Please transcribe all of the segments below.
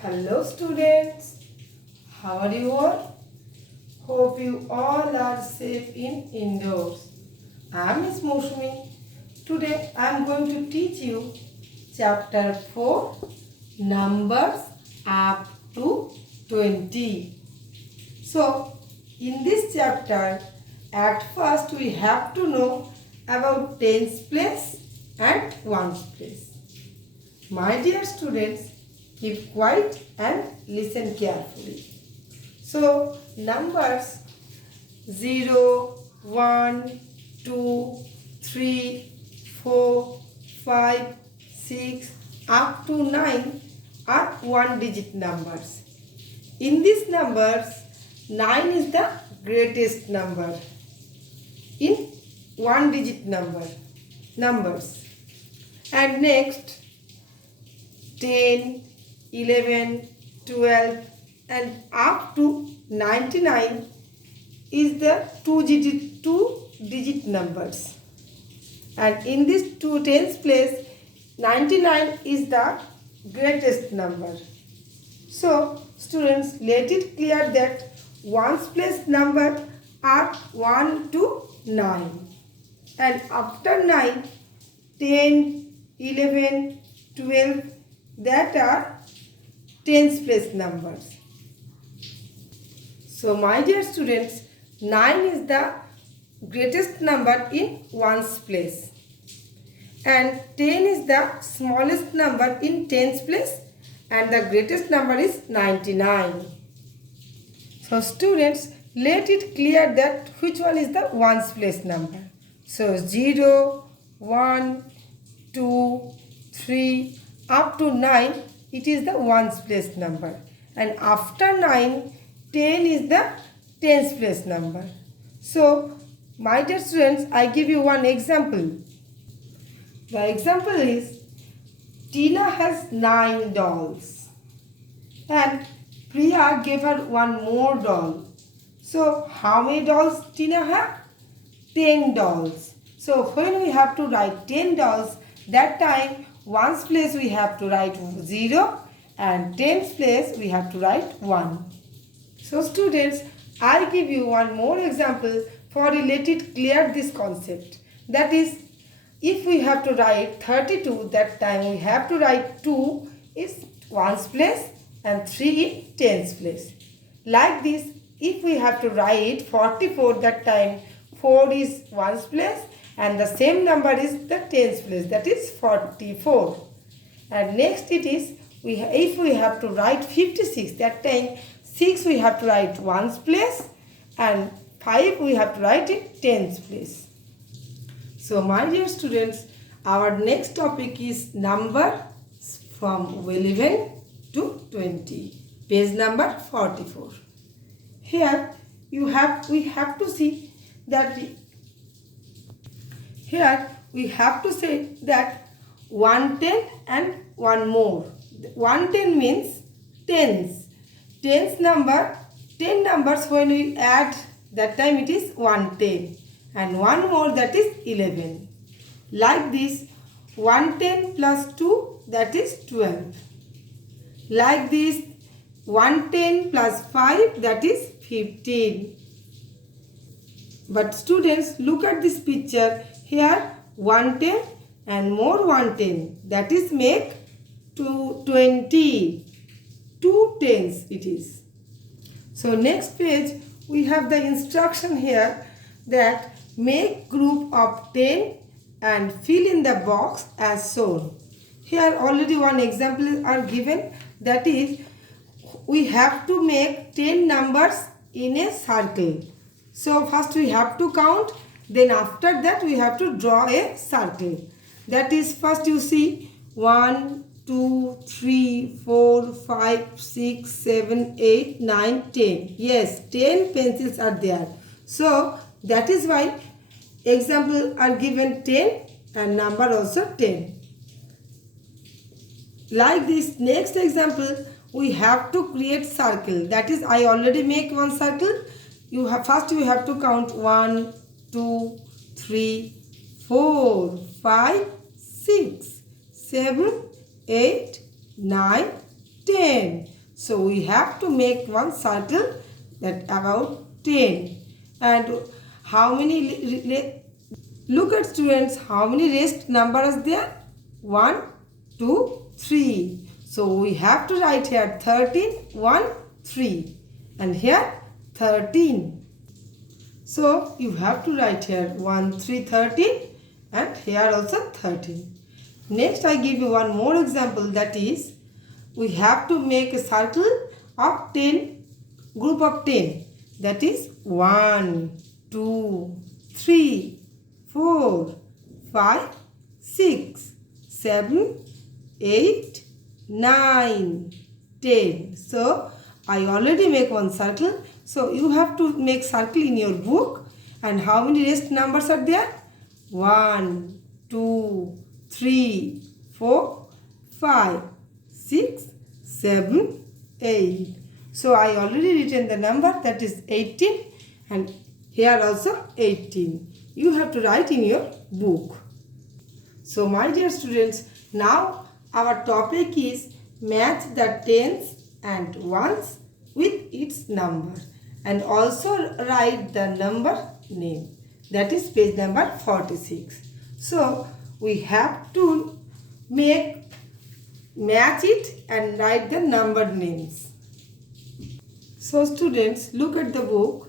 Hello students, how are you all? Hope you all are safe in indoors. I am Miss Moushmi. Today I am going to teach you chapter 4, numbers up to 20. So in this chapter, at first we have to know about tens place and ones place. My dear students, keep quiet and listen carefully. So, numbers 0, 1, 2, 3, 4, 5, 6 up to 9 are one digit numbers. In these numbers, 9 is the greatest number in one digit numbers. And next, 10, 11, 12 and up to 99 is the two digit numbers. And in this two tens place, 99 is the greatest number. So, students, let it clear that ones place number are 1 to 9. And after 9, 10, 11, 12, that are tens place numbers. So my dear students, 9 is the greatest number in ones place and 10 is the smallest number in tens place and the greatest number is 99. So students, let it clear that which one is the ones place number. So 0, 1, 2, 3 up to 9, it is the ones place number. And after 9, 10 is the tens place number. So, my dear students, I give you one example. The example is, Tina has 9 dolls. And Priya gave her one more doll. So, how many dolls Tina have? 10 dolls. So, when we have to write 10 dolls, that time ones place we have to write 0 and tens place we have to write 1. So students, I give you one more example for let it clear this concept. That is, if we have to write 32, that time we have to write 2 is ones place and 3 in tens place. Like this, if we have to write 44, that time 4 is ones place and the same number is the tens place, that is 44. And next it is, if we have to write 56, that time 6 we have to write ones place and 5 we have to write in tens place. So my dear students, our next topic is number from 11 to 20, page number 44. Here we have to see that here we have to say that 110 and one more. 110 means tens. Tens number, 10 numbers when we add, that time it is 110. And one more, that is 11. Like this, 110 plus 2, that is 12. Like this, 110 plus 5, that is 15. But students, look at this picture. Here 110 and more 110, that is make 20. 2 tens it is. So next page we have the instruction here that make group of 10 and fill in the box as shown. Here already one example are given, that is, we have to make 10 numbers in a circle. So first we have to count, then after that we have to draw a circle. That is, first you see 1, 2, 3, 4, 5, 6, 7, 8, 9, 10. Yes, 10 pencils are there. So that is why example are given 10 and number also 10. Like this, next example, we have to create circle. That is, I already make one circle. First you have to count 1, 2, 3, 4, 5, 6, 7, 8, 9, 10. So we have to make one circle that about 10. And how many, look at students, how many rest numbers are there? 1, 2, 3. So we have to write here 13, 1, 3. And here 13. So you have to write here 1, 3, 13 and here also 13. Next I give you one more example, that is we have to make a circle of 10, group of 10. That is 1, 2, 3, 4, 5, 6, 7, 8, 9, 10. So I already make one circle. So you have to make circle in your book. And how many rest numbers are there? 1, 2, 3, 4, 5, 6, 7, 8. So I already written the number, that is 18, and here also 18. You have to write in your book. So my dear students, now our topic is match the tens and ones with its number, and also write the number name. That is page number 46. So we have to match it and write the numbered names. So students, look at the book.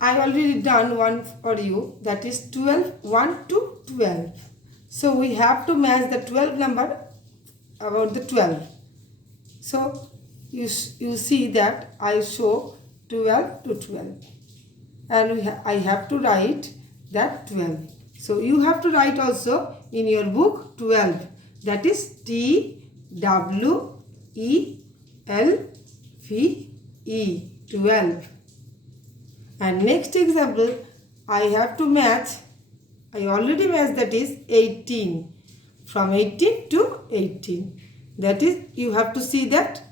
I already done one for you, that is 12, 1 to 12. So we have to match the 12 number about the 12. So you see that I show 12 to 12 and I have to write that 12. So you have to write also in your book 12, that is TWELVE, 12. And next example, I have to match, I already matched, that is 18, from 18 to 18. That is, you have to see that,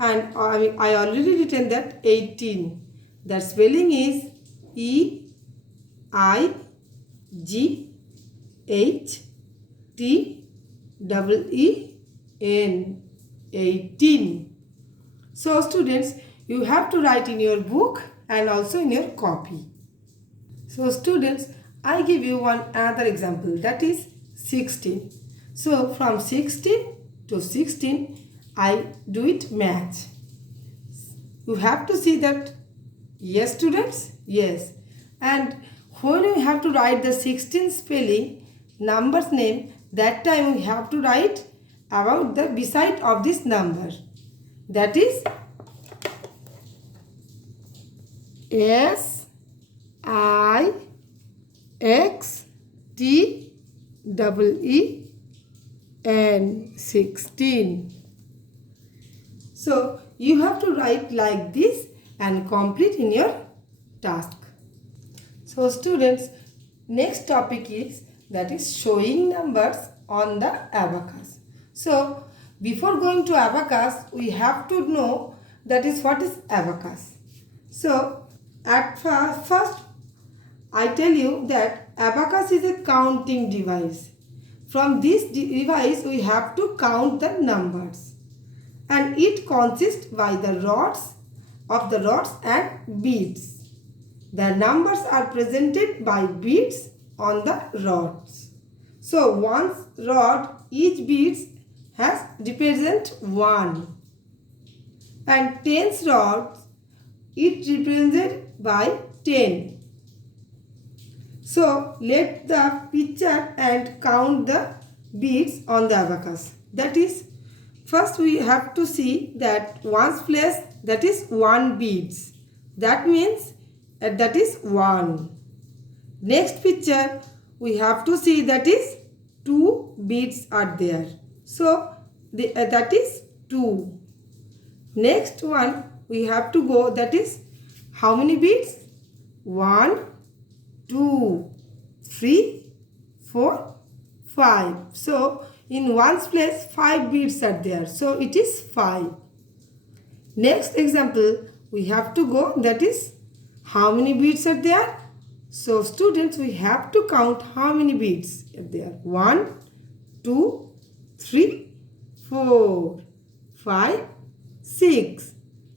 and I already written that 18. That spelling is EIGHTEEN, 18. So students, you have to write in your book and also in your copy. So students, I give you another example, that is 16. So from 16 to 16, I do it match. You have to see that. Yes students? Yes. And when you have to write the 16 spelling, numbers name, that time we have to write about the beside of this number. That is SIXTEEN, 16. So you have to write like this and complete in your task. So students, next topic is, that is showing numbers on the abacus. So before going to abacus, we have to know that is what is abacus. So at first I tell you that abacus is a counting device. From this device we have to count the numbers, and it consists by the rods and beads. The numbers are presented by beads on the rods. So one rod, each beads has represent 1, and tens rods, it represented by 10. So let the picture and count the beads on the abacus. That is, first we have to see that ones place, that is 1 beads. That means that is 1. Next picture we have to see, that is 2 beads are there. So that is 2. Next one we have to go, that is how many beads? 1, 2, 3, 4, 5. So in ones place 5 beads are there. So it is 5. Next example we have to go, that is how many beads are there? So students, we have to count how many beads are there. 1, 2, 3, 4, 5, 6. 6,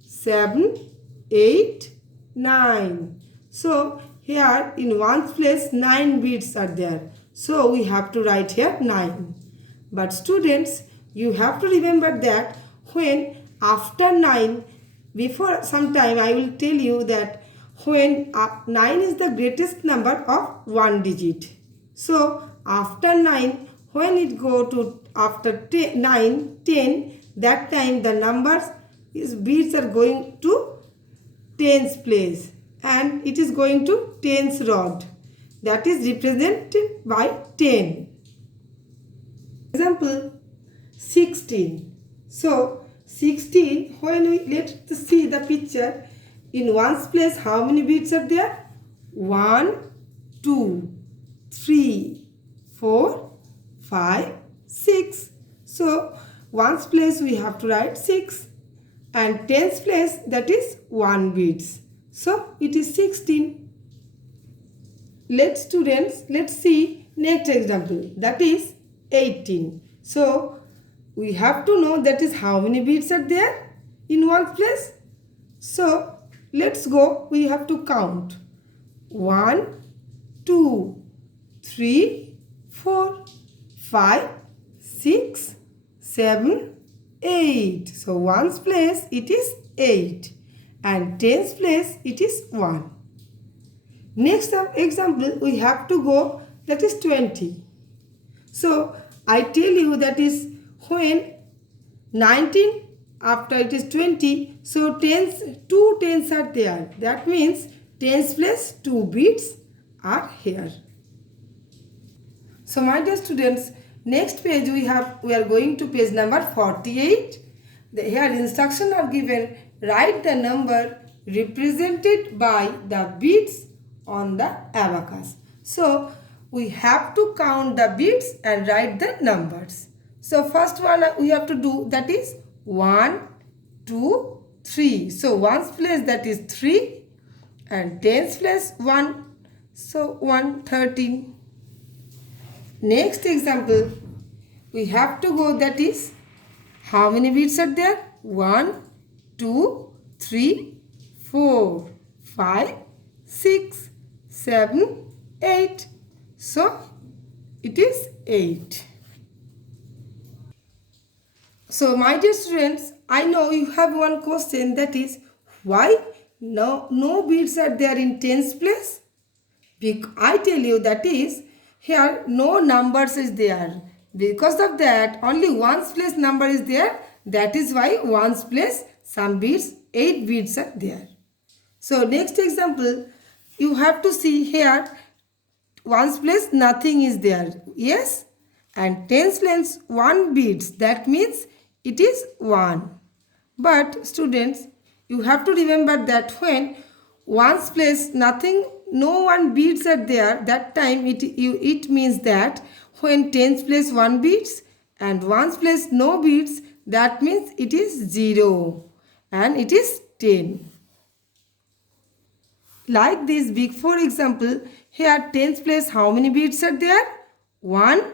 7, 8, 9. So here in ones place 9 beads are there. So we have to write here 9. But students, you have to remember that when after 9, before some time I will tell you that when 9 is the greatest number of one digit. So after 9, when it go to after 9, 10, that time the numbers beads are going to tens place and it is going to tens rod. That is represented by 10. Example 16. So 16, when we let's see the picture, in ones place how many beads are there? 1, 2, 3, 4, 5, 6. So ones place we have to write 6 and tens place that is 1 beads. So it is 16. Let's see next example, that is 18. So we have to know that is how many beads are there in one place. So let's go, we have to count 1, 2, 3, 4, 5, 6, 7, 8. So ones place it is 8 and tens place it is 1. Next example we have to go, that is 20. So I tell you that is when 19 after it is 20, so tens, 2 tens are there. That means tens place 2 beads are here. So my dear students, next page we are going to page number 48. Here instructions are given. Write the number represented by the beads on the abacus. So we have to count the beads and write the numbers. So first one we have to do, that is 1, 2, 3. So ones place that is 3 and tens place 1. So 1, 13. Next example we have to go, that is how many beads are there? 1, 2, 3, 4, 5, 6, 7, 8. So it is 8. So my dear students, I know you have one question, that is why no beads are there in tens place? I tell you that is here no numbers is there. Because of that only ones place number is there. That is why ones place some beads, 8 beads are there. So next example you have to see here ones place nothing is there. Yes, and tens place 1 beads, that means it is 1. But students, you have to remember that when ones place nothing, no 1 beads are there, that time it means that when tens place 1 beads and ones place no beads, that means it is 0 and it is 10. Like this big 4 example, here tens place how many beads are there? 1,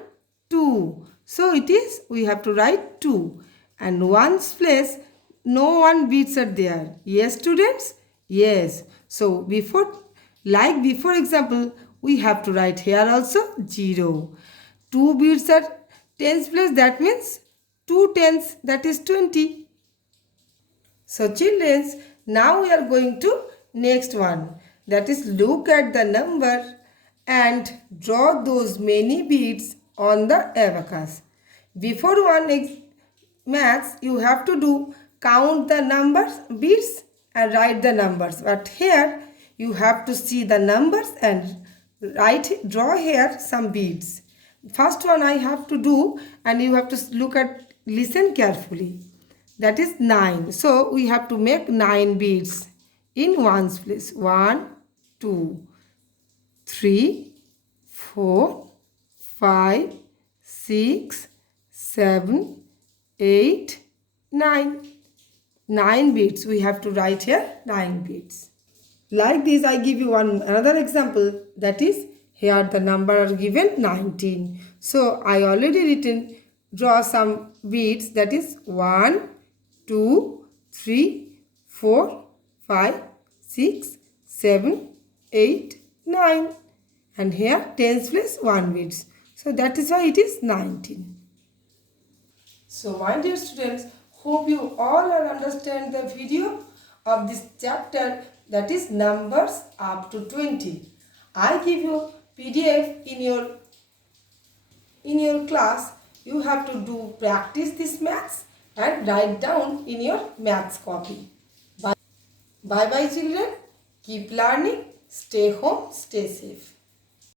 2. So it is, we have to write 2. And ones place no 1 beads are there. Yes students? Yes. So before example, we have to write here also 0. 2 beads are tens place, that means 2 tens, that is 20. So children, now we are going to next one, that is look at the number and draw those many beads on the abacus. Before one maths you have to do count the numbers, beads and write the numbers. But here you have to see the numbers and draw here some beads. First one I have to do and you have to listen carefully. That is 9. So we have to make 9 beads in ones place. 1, 2, 3, 4, 5, 6, 7, 8, 9. 9 beads. We have to write here 9 beads. Like this I give you another example, that is here the number are given 19. So I already written, draw some beads, that is 1, 2, 3, 4, 5, 6, 7, 8, 9. And here tens place 1 bits. So that is why it is 19. So my dear students, hope you all understand the video of this chapter, that is numbers up to 20. I give you PDF in your class. You have to do practice this maths and write down in your maths copy. Bye bye children. Keep learning. Stay home. Stay safe.